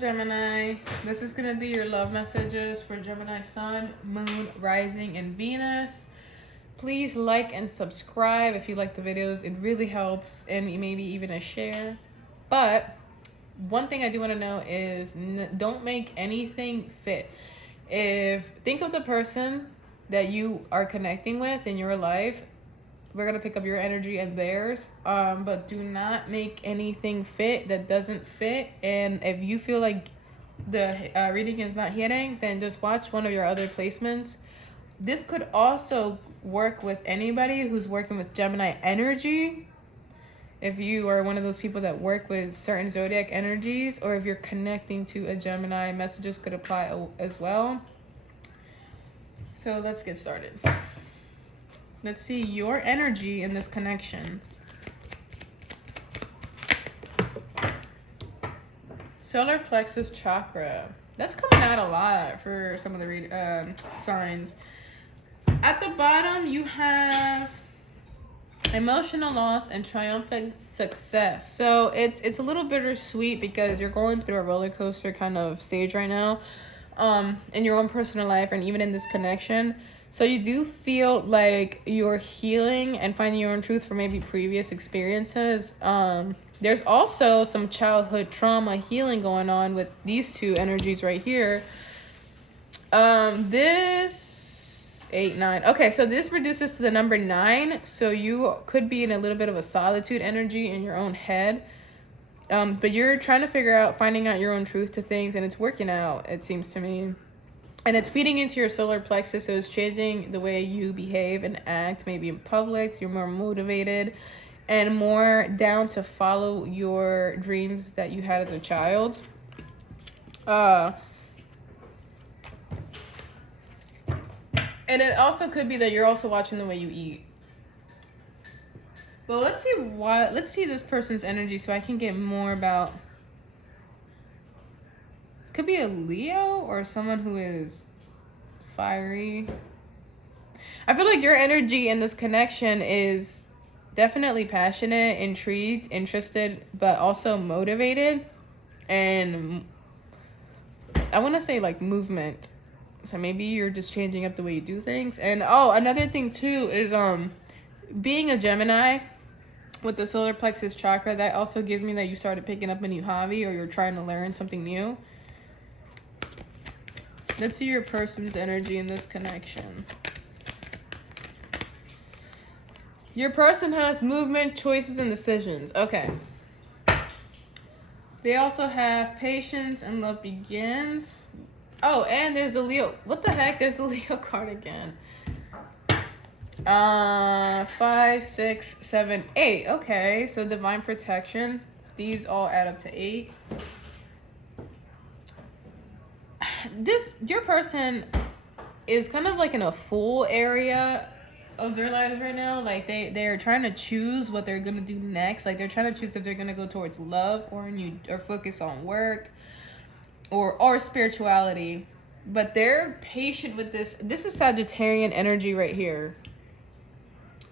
Gemini. This is going to be your love messages for Gemini Sun, Moon, Rising, and Venus. Please like and subscribe if you like the videos. It really helps, and maybe even a share. But one thing I do want to know is don't make anything fit. Think of the person that you are connecting with in your life. We're going to pick up your energy and theirs, but do not make anything fit that doesn't fit. And if you feel like the reading is not hitting, then just watch one of your other placements. This could also work with anybody who's working with Gemini energy. If you are one of those people that work with certain zodiac energies, or if you're connecting to a Gemini, messages could apply as well. So let's get started. Let's see your energy in this connection. Solar plexus chakra. That's coming out a lot for some of the signs. At the bottom, you have emotional loss and triumphant success. So it's a little bittersweet because you're going through a roller coaster kind of stage right now, in your own personal life and even in this connection. So you do feel like you're healing and finding your own truth from maybe previous experiences. There's also some childhood trauma healing going on with these two energies right here. This 8, 9. Okay, so this reduces to the number 9. So you could be in a little bit of a solitude energy in your own head. But you're trying to finding out your own truth to things, and it's working out, it seems to me. And it's feeding into your solar plexus, so it's changing the way you behave and act, maybe in public. You're more motivated and more down to follow your dreams that you had as a child. And it also could be that you're also watching the way you eat. But let's see this person's energy so I can get more about... Could be a Leo or someone who is fiery. I feel like your energy in this connection is definitely passionate, intrigued, interested, but also motivated. And I want to say like movement. So maybe you're just changing up the way you do things. And another thing too is being a Gemini with the solar plexus chakra, that also gives me that you started picking up a new hobby or you're trying to learn something new. Let's see your person's energy in this connection. Your person has movement, choices, and decisions. Okay. They also have patience and love begins. Oh, and there's a Leo. What the heck? There's a Leo card again. 5, 6, 7, 8. Okay, so divine protection. These all add up to 8. Your person is kind of like in a full area of their lives right now. Like they're trying to choose what they're gonna do next. Like they're trying to choose if they're gonna go towards love or focus on work or spirituality. But they're patient with this. This is Sagittarian energy right here.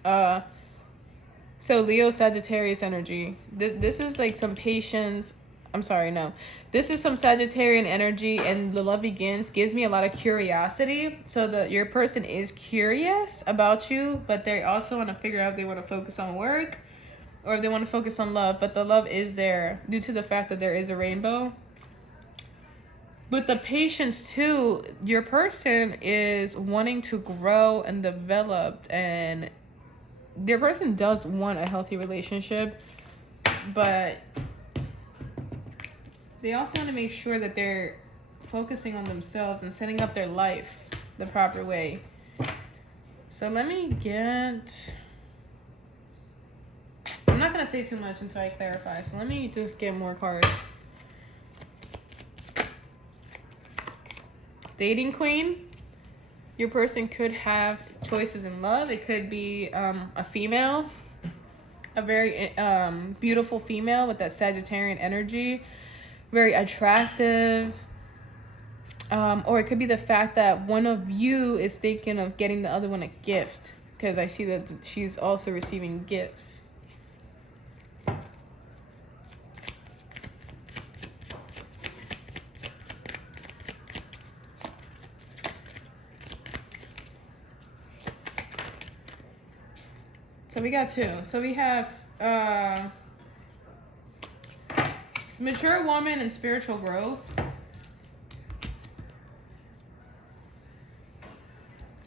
So Leo Sagittarius energy. This is like some patience. I'm sorry, no. This is some Sagittarian energy, and the love begins gives me a lot of curiosity. So your person is curious about you, but they also want to figure out if they want to focus on work or if they want to focus on love. But the love is there due to the fact that there is a rainbow. But the patience too, your person is wanting to grow and develop, and your person does want a healthy relationship, but they also want to make sure that they're focusing on themselves and setting up their life the proper way. So let me get... I'm not going to say too much until I clarify. So let me just get more cards. Dating queen. Your person could have choices in love. It could be a female. A very beautiful female with that Sagittarian energy. Very attractive, or it could be the fact that one of you is thinking of getting the other one a gift, because I see that she's also receiving gifts. So we got two. So we have mature woman and spiritual growth.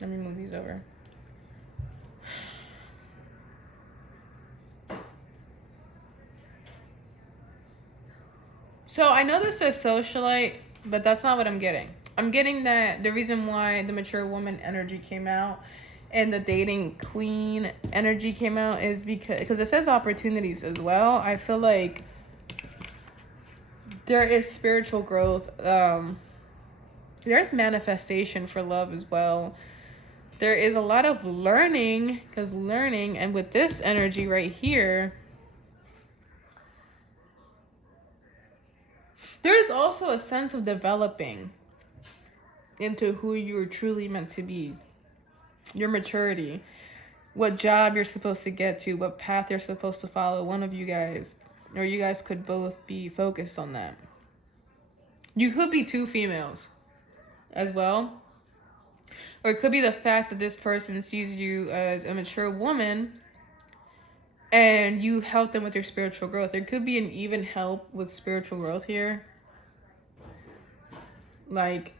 Let me move these over. So I know this says socialite, but that's not what I'm getting. I'm getting that the reason why the mature woman energy came out and the dating queen energy came out is because it says opportunities as well. I feel like there is spiritual growth. There's manifestation for love as well. There is a lot of learning, and with this energy right here, there's also a sense of developing into who you're truly meant to be. Your maturity. What job you're supposed to get to. What path you're supposed to follow. One of you guys. Or you guys could both be focused on that. You could be two females as well. Or it could be the fact that this person sees you as a mature woman and you help them with their spiritual growth. There could be an even help with spiritual growth here. Like,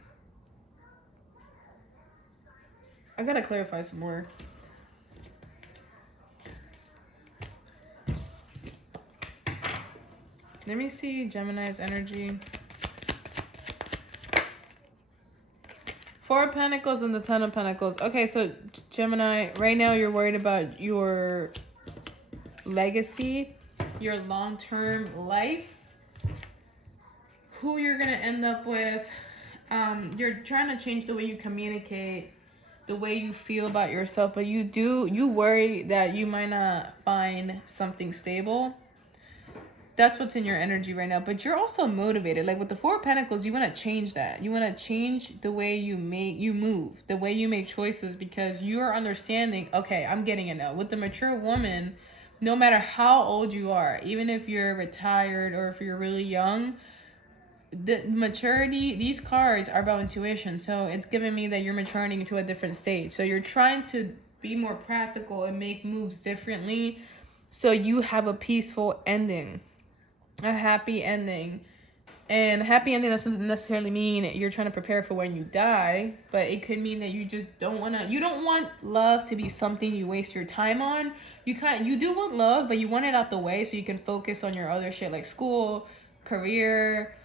I gotta clarify some more. Let me see Gemini's energy. Four of Pentacles and the Ten of Pentacles. Okay, so Gemini, right now you're worried about your legacy, your long-term life, who you're gonna end up with. You're trying to change the way you communicate, the way you feel about yourself, but you worry that you might not find something stable. That's what's in your energy right now. But you're also motivated. Like with the Four of Pentacles, you want to change that. You want to change the way you move, the way you make choices, because you are understanding, okay, I'm getting it now. With the mature woman, no matter how old you are, even if you're retired or if you're really young, the maturity, these cards are about intuition. So it's giving me that you're maturing into a different stage. So you're trying to be more practical and make moves differently so you have a peaceful ending, a happy ending. And a happy ending doesn't necessarily mean you're trying to prepare for when you die, but it could mean that you just don't want love to be something you waste your time on. You do want love, but you want it out the way so you can focus on your other shit like school, career.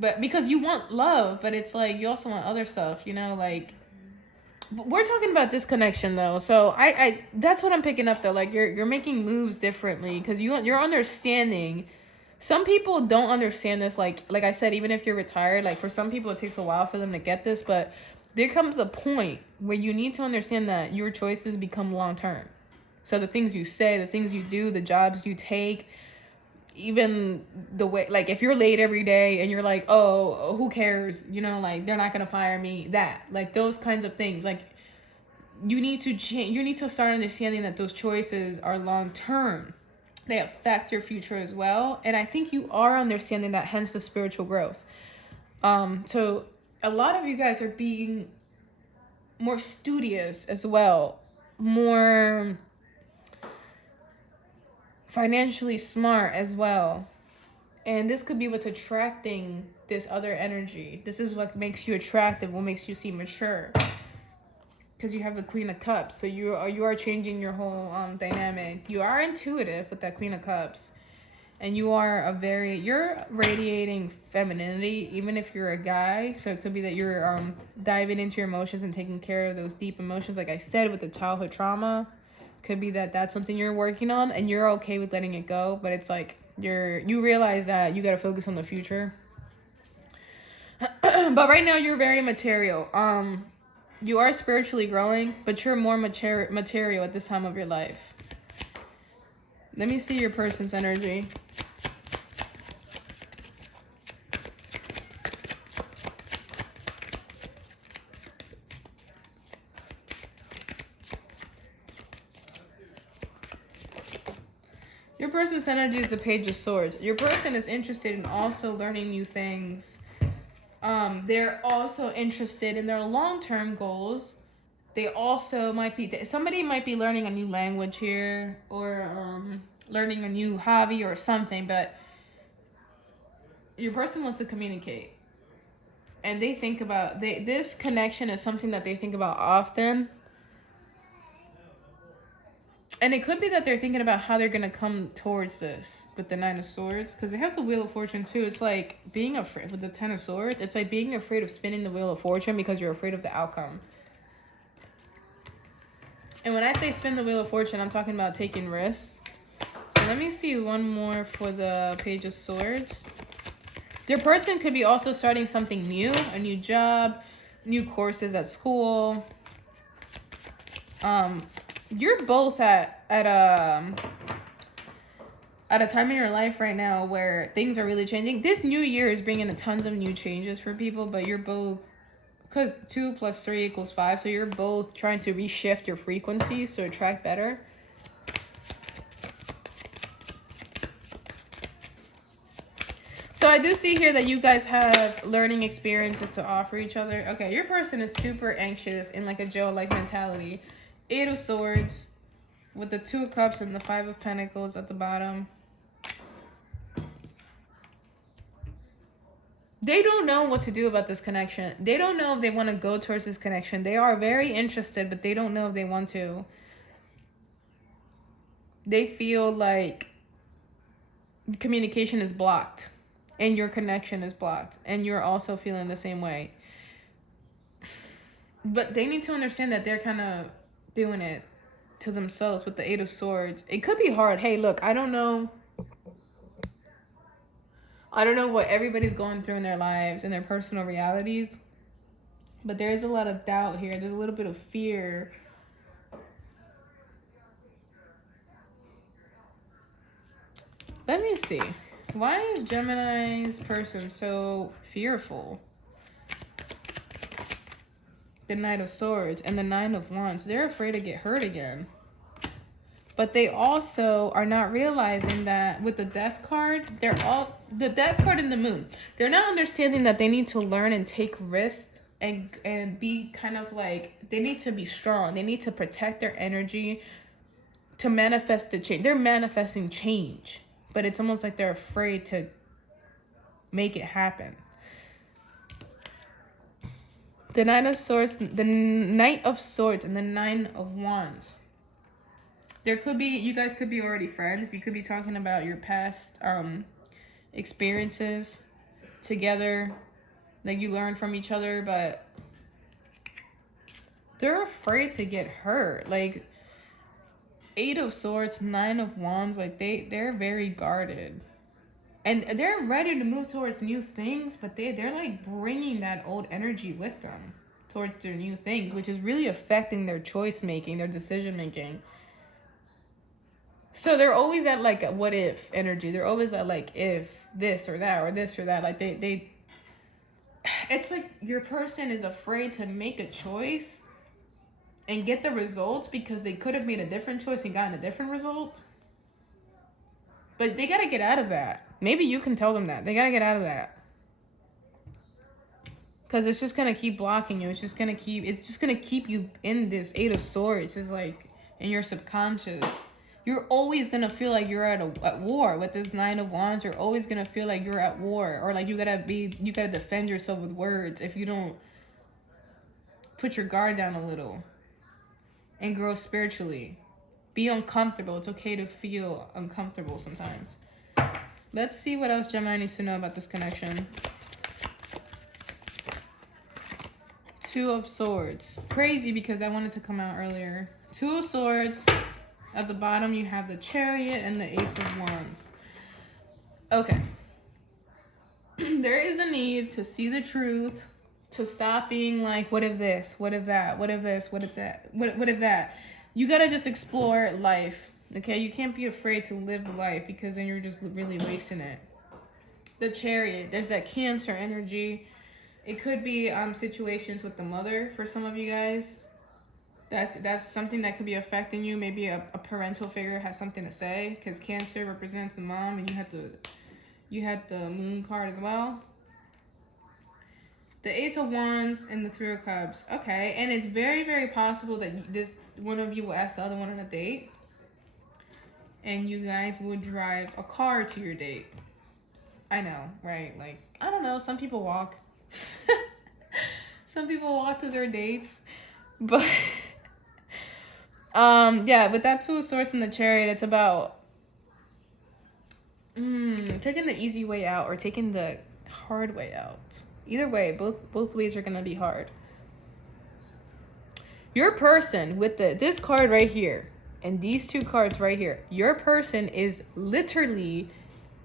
But because you want love, but it's like you also want other stuff, you know, like we're talking about this connection though. So I that's what I'm picking up though. Like you're making moves differently because you're understanding. Some people don't understand this. Like I said, even if you're retired, like for some people it takes a while for them to get this, but there comes a point where you need to understand that your choices become long term. So the things you say, the things you do, the jobs you take, even the way, like if you're late every day and you're like, oh, who cares, you know, like they're not gonna fire me, that like those kinds of things, like you need to change. You need to start understanding that those choices are long term. They affect your future as well, and I think you are understanding that, hence the spiritual growth. So a lot of you guys are being more studious as well, more financially smart as well. And this could be what's attracting this other energy. This is what makes you attractive, what makes you seem mature. Because you have the Queen of Cups. So you are changing your whole dynamic. You are intuitive with that Queen of Cups. And you're radiating femininity, even if you're a guy. So it could be that you're diving into your emotions and taking care of those deep emotions. Like I said, with the childhood trauma. Could be that that's something you're working on and you're okay with letting it go, but it's like you realize that you got to focus on the future. But right now you're very material. You are spiritually growing, but you're more material at this time of your life. Let me see your person's energy. Your person's energy is the Page of Swords. Your person is interested in also learning new things. They're also interested in their long-term goals. they also might be, somebody might be learning a new language here, or learning a new hobby or something, but your person wants to communicate. And they think about, this connection is something that they think about often. And it could be that they're thinking about how they're going to come towards this with the Nine of Swords. Because they have the Wheel of Fortune too. It's like being afraid with the Ten of Swords. It's like being afraid of spinning the Wheel of Fortune because you're afraid of the outcome. And when I say spin the Wheel of Fortune, I'm talking about taking risks. So let me see one more for the Page of Swords. Your person could be also starting something new, a new job, new courses at school. You're both at a time in your life right now where things are really changing. This new year is bringing a tons of new changes for people, but you're both, because 2 + 3 = 5, so you're both trying to reshift your frequencies to attract better. So I do see here that you guys have learning experiences to offer each other. Okay, your person is super anxious in like a Joe-like mentality. 8 of Swords with the 2 of Cups and the 5 of Pentacles at the bottom. They don't know what to do about this connection. They don't know if they want to go towards this connection. They are very interested, but they don't know if they want to. They feel like communication is blocked. And your connection is blocked. And you're also feeling the same way. But they need to understand that they're kind of doing it to themselves with the 8 of Swords. It could be hard. Hey, look, I don't know what everybody's going through in their lives and their personal realities. But there is a lot of doubt here. There's a little bit of fear. Let me see. Why is Gemini's person so fearful? The Knight of Swords and the 9 of Wands. They're afraid to get hurt again. But they also are not realizing that with the Death card, the Death card and the Moon. They're not understanding that they need to learn and take risks and be kind of like, they need to be strong. They need to protect their energy to manifest the change. They're manifesting change. But it's almost like they're afraid to make it happen. The Knight of Swords, the Knight of Swords, and the 9 of Wands. There could be, you guys could be already friends. You could be talking about your past experiences together. Like you learned from each other, but they're afraid to get hurt. Like 8 of Swords, 9 of Wands, like they're very guarded. And they're ready to move towards new things, but they're like bringing that old energy with them towards their new things, which is really affecting their choice making, their decision making. So they're always at like a what if energy. They're always at like if this or that or this or that. Like they it's like your person is afraid to make a choice and get the results because they could have made a different choice and gotten a different result. But they got to get out of that. Maybe you can tell them that. They got to get out of that. Because it's just going to keep blocking you. It's just going to keep you in this 8 of Swords. It's like in your subconscious. You're always going to feel like you're at war. With this 9 of Wands, you're always going to feel like you're at war. Or like you got to defend yourself with words if you don't put your guard down a little. And grow spiritually. Be uncomfortable. It's okay to feel uncomfortable sometimes. Let's see what else Gemini needs to know about this connection. 2 of Swords. Crazy because that wanted to come out earlier. 2 of Swords. At the bottom you have the Chariot and the Ace of Wands. Okay. There is a need to see the truth. To stop being like, what if this? What if that? What if this? What if that? What if that? You gotta just explore life, okay? You can't be afraid to live life because then you're just really wasting it. The Chariot, there's that Cancer energy. It could be situations with the mother for some of you guys. That's something that could be affecting you. Maybe a parental figure has something to say because Cancer represents the mom and you had the Moon card as well. The Ace of Wands and the Three of Cups. Okay, and it's very, very possible that this one of you will ask the other one on a date. And you guys will drive a car to your date. I know, right? Like, I don't know. Some people walk. Some people walk to their dates. But, yeah, with that Two of Swords in the Chariot, it's about taking the easy way out or taking the hard way out. Either way, both ways are gonna be hard. Your person with this card right here and these two cards right here, your person is literally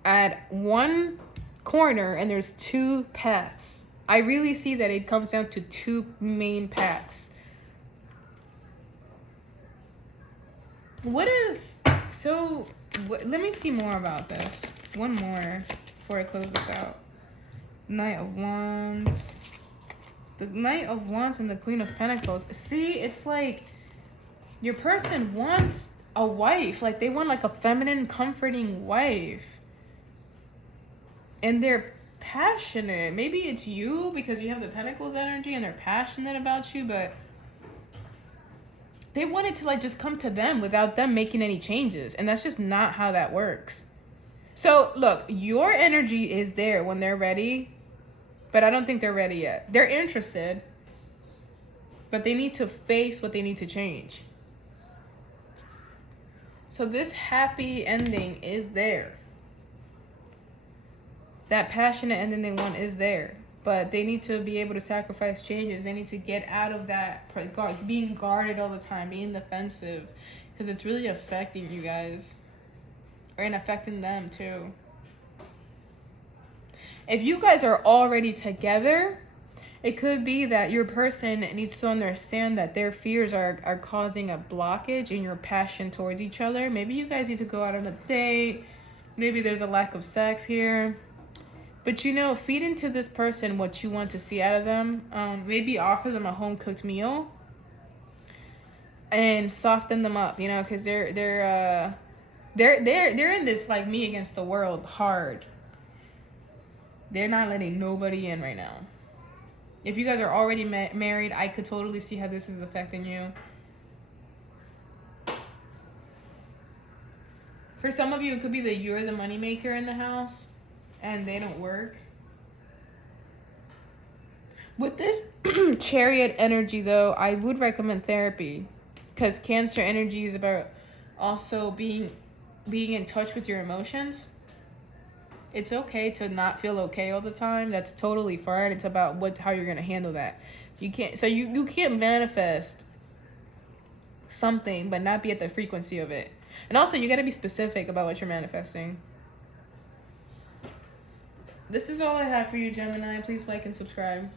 at one corner and there's two paths. I really see that it comes down to two main paths. Let me see more about this. One more before I close this out. Knight of Wands. The Knight of Wands and the Queen of Pentacles. See, it's like your person wants a wife. Like they want like a feminine, comforting wife. And they're passionate. Maybe it's you because you have the Pentacles energy and they're passionate about you, but they want it to like just come to them without them making any changes. And that's just not how that works. So look, your energy is there when they're ready, but I don't think they're ready yet. They're interested, but they need to face what they need to change. So this happy ending is there. That passionate ending they want is there, but they need to be able to sacrifice changes. They need to get out of that being guarded all the time, being defensive, because it's really affecting you guys. And affecting them too. If you guys are already together, it could be that your person needs to understand that their fears are causing a blockage in your passion towards each other. Maybe you guys need to go out on a date. Maybe there's a lack of sex here. But you know, feed into this person what you want to see out of them. Maybe offer them a home-cooked meal. And soften them up, you know, because they're in this like me against the world hard. They're not letting nobody in right now. If you guys are already married, I could totally see how this is affecting you. For some of you, it could be that you're the moneymaker in the house and they don't work. With this Chariot energy, though, I would recommend therapy, because Cancer energy is about also being in touch with your emotions. It's okay to not feel okay all the time. That's totally fine. It's about how you're gonna handle that. You can't manifest something but not be at the frequency of it. And also you gotta be specific about what you're manifesting. This is all I have for you, Gemini. Please like and subscribe.